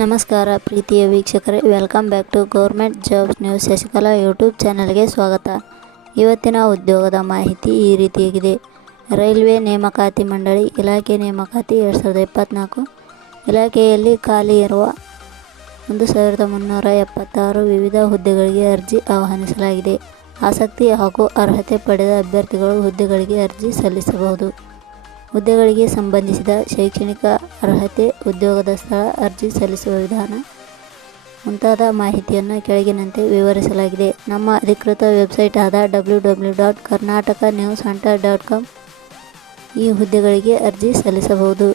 ನಮಸ್ಕಾರ ಪ್ರೀತಿಯ ವೀಕ್ಷಕರೇ welcome back to government jobs news Shashikala YouTube ಚಾನಲ್ಗೆ ಸ್ವಾಗತ. ಇವತ್ತಿನ ಉದ್ಯೋಗದ ಮಾಹಿತಿ ಈ ರೀತಿಯಾಗಿದೆ. ರೈಲ್ವೆ ನೇಮಕಾತಿ ಮಂಡಳಿ, ಇಲಾಖೆ ನೇಮಕಾತಿ ಎರಡು ಸಾವಿರದ ಇಪ್ಪತ್ತ್ನಾಲ್ಕು ಇಲಾಖೆಯಲ್ಲಿ ಖಾಲಿ ಇರುವ ಒಂದು ಸಾವಿರದ ಮುನ್ನೂರ ಎಪ್ಪತ್ತಾರು ವಿವಿಧ ಹುದ್ದೆಗಳಿಗೆ ಅರ್ಜಿ ಆಹ್ವಾನಿಸಲಾಗಿದೆ. ಆಸಕ್ತಿ ಹಾಗೂ ಅರ್ಹತೆ ಪಡೆದ ಅಭ್ಯರ್ಥಿಗಳು ಹುದ್ದೆಗಳಿಗೆ ಅರ್ಜಿ ಸಲ್ಲಿಸಬಹುದು. ಹುದ್ದೆಗಳಿಗೆ ಸಂಬಂಧಿಸಿದ ಶೈಕ್ಷಣಿಕ ಅರ್ಹತೆ ಉದ್ಯೋಗದ ಸ್ಥಳ ಅರ್ಜಿ ಸಲ್ಲಿಸುವ ವಿಧಾನ. ಮುಂತಾದ ಮಾಹಿತಿಯನ್ನು ಕೆಳಗಿನಂತೆ ವಿವರಿಸಲಾಗಿದೆ. ನಮ್ಮ ಅಧಿಕೃತ ವೆಬ್ಸೈಟ್ ಆದ W W dot Karnataka news hunter dot com ಈ ಹುದ್ದೆಗಳಿಗೆ ಅರ್ಜಿ ಸಲ್ಲಿಸಬಹುದು.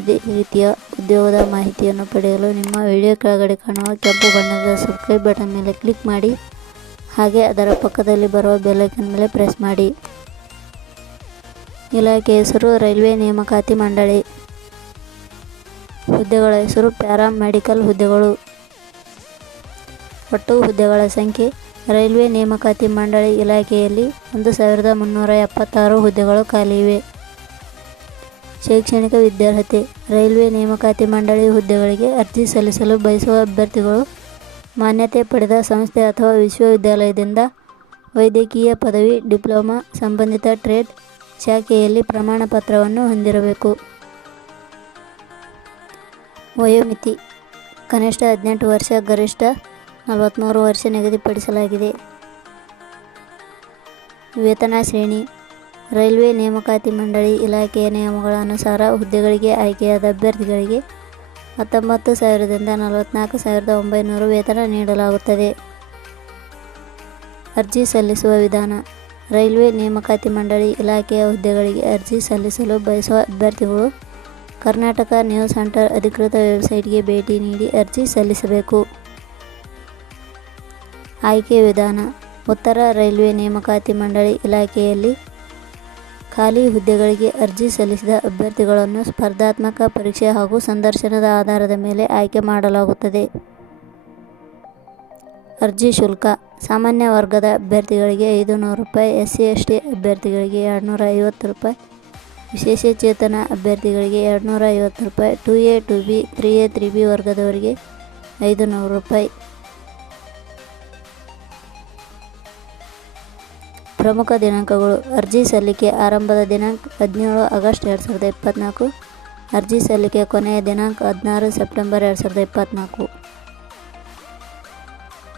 ಇದೇ ರೀತಿಯ ಉದ್ಯೋಗದ ಮಾಹಿತಿಯನ್ನು ಪಡೆಯಲು ನಿಮ್ಮ ವಿಡಿಯೋ ಕೆಳಗಡೆ ಕಾಣುವ ಕೆಂಪು ಬಣ್ಣದ ಸಬ್ಸ್ಕ್ರೈಬ್ ಬಟನ್ ಮೇಲೆ ಕ್ಲಿಕ್ ಮಾಡಿ, ಹಾಗೆ ಅದರ ಪಕ್ಕದಲ್ಲಿ ಬರುವ ಬೆಲ್ಲೈಕನ್ ಮೇಲೆ ಪ್ರೆಸ್ ಮಾಡಿ. ಇಲಾಖೆ ಹೆಸರು ರೈಲ್ವೆ ನೇಮಕಾತಿ ಮಂಡಳಿ. ಹುದ್ದೆಗಳ ಹೆಸರು ಪ್ಯಾರಾಮೆಡಿಕಲ್ ಹುದ್ದೆಗಳು. ಒಟ್ಟು ಹುದ್ದೆಗಳ ಸಂಖ್ಯೆ ರೈಲ್ವೆ ನೇಮಕಾತಿ ಮಂಡಳಿ ಇಲಾಖೆಯಲ್ಲಿ ಒಂದು ಸಾವಿರದ ಮುನ್ನೂರ ಎಪ್ಪತ್ತಾರು ಹುದ್ದೆಗಳು ಖಾಲಿ ಇವೆ. ಶೈಕ್ಷಣಿಕ ವಿದ್ಯಾರ್ಹತೆ ರೈಲ್ವೆ ನೇಮಕಾತಿ ಮಂಡಳಿ ಹುದ್ದೆಗಳಿಗೆ ಅರ್ಜಿ ಸಲ್ಲಿಸಲು ಬಯಸುವ ಅಭ್ಯರ್ಥಿಗಳು ಮಾನ್ಯತೆ ಪಡೆದ ಸಂಸ್ಥೆ ಅಥವಾ ವಿಶ್ವವಿದ್ಯಾಲಯದಿಂದ ವೈದ್ಯಕೀಯ ಪದವಿ, ಡಿಪ್ಲೊಮಾ, ಸಂಬಂಧಿತ ಟ್ರೇಡ್ ಶಾಖೆಯಲ್ಲಿ ಪ್ರಮಾಣ ಪತ್ರವನ್ನು ಹೊಂದಿರಬೇಕು. ವಯೋಮಿತಿ. ಕನಿಷ್ಠ ಹದಿನೆಂಟು ವರ್ಷ, ಗರಿಷ್ಠ ನಲವತ್ತ್ಮೂರು ವರ್ಷ ನಿಗದಿಪಡಿಸಲಾಗಿದೆ. ವೇತನ ಶ್ರೇಣಿ. ರೈಲ್ವೆ ನೇಮಕಾತಿ ಮಂಡಳಿ ಇಲಾಖೆಯ ನಿಯಮಗಳ ಅನುಸಾರ ಹುದ್ದೆಗಳಿಗೆ ಆಯ್ಕೆಯಾದ ಅಭ್ಯರ್ಥಿಗಳಿಗೆ ಹತ್ತೊಂಬತ್ತು ಸಾವಿರದಿಂದ ನಲವತ್ತ್ನಾಲ್ಕು ಸಾವಿರದ ಒಂಬೈನೂರು ವೇತನ ನೀಡಲಾಗುತ್ತದೆ. ಅರ್ಜಿ ಸಲ್ಲಿಸುವ ವಿಧಾನ. ರೈಲ್ವೆ ನೇಮಕಾತಿ ಮಂಡಳಿ ಇಲಾಖೆಯ ಹುದ್ದೆಗಳಿಗೆ ಅರ್ಜಿ ಸಲ್ಲಿಸಲು ಬಯಸುವ ಅಭ್ಯರ್ಥಿಗಳು ಕರ್ನಾಟಕ ನ್ಯೂಸ್ ಸೆಂಟರ್ ಅಧಿಕೃತ ವೆಬ್ಸೈಟ್ಗೆ ಭೇಟಿ ನೀಡಿ ಅರ್ಜಿ ಸಲ್ಲಿಸಬೇಕು. ಆಯ್ಕೆ ವಿಧಾನ. ಉತ್ತರ ರೈಲ್ವೆ ನೇಮಕಾತಿ ಮಂಡಳಿ ಇಲಾಖೆಯಲ್ಲಿ ಖಾಲಿ ಹುದ್ದೆಗಳಿಗೆ ಅರ್ಜಿ ಸಲ್ಲಿಸಿದ ಅಭ್ಯರ್ಥಿಗಳನ್ನು ಸ್ಪರ್ಧಾತ್ಮಕ ಪರೀಕ್ಷೆ ಹಾಗೂ ಸಂದರ್ಶನದ ಆಧಾರದ ಮೇಲೆ ಆಯ್ಕೆ ಮಾಡಲಾಗುತ್ತದೆ. ಅರ್ಜಿ ಶುಲ್ಕ. ಸಾಮಾನ್ಯ ವರ್ಗದ ಅಭ್ಯರ್ಥಿಗಳಿಗೆ ಐದು ನೂರು ರೂಪಾಯಿ ಎಸ್ ಸಿ ಎಸ್ ಟಿ ಅಭ್ಯರ್ಥಿಗಳಿಗೆ ಎರಡುನೂರ ಐವತ್ತು ರೂಪಾಯಿ. ವಿಶೇಷ ಚೇತನ ಅಭ್ಯರ್ಥಿಗಳಿಗೆ ಎರಡುನೂರ ಐವತ್ತು ರೂಪಾಯಿ. Two A, two B, three A, three B ವರ್ಗದವರಿಗೆ ಐದು ನೂರು ರೂಪಾಯಿ. ಪ್ರಮುಖ ದಿನಾಂಕಗಳು. ಅರ್ಜಿ ಸಲ್ಲಿಕೆ ಆರಂಭದ ದಿನಾಂಕ ಹದಿನೇಳು ಆಗಸ್ಟ್ ಎರಡು ಸಾವಿರದ ಇಪ್ಪತ್ತ್ನಾಲ್ಕು ಅರ್ಜಿ ಸಲ್ಲಿಕೆ ಕೊನೆಯ ದಿನಾಂಕ ಹದಿನಾರು ಸೆಪ್ಟೆಂಬರ್ ಎರಡು ಸಾವಿರದ ಇಪ್ಪತ್ತ್ನಾಲ್ಕು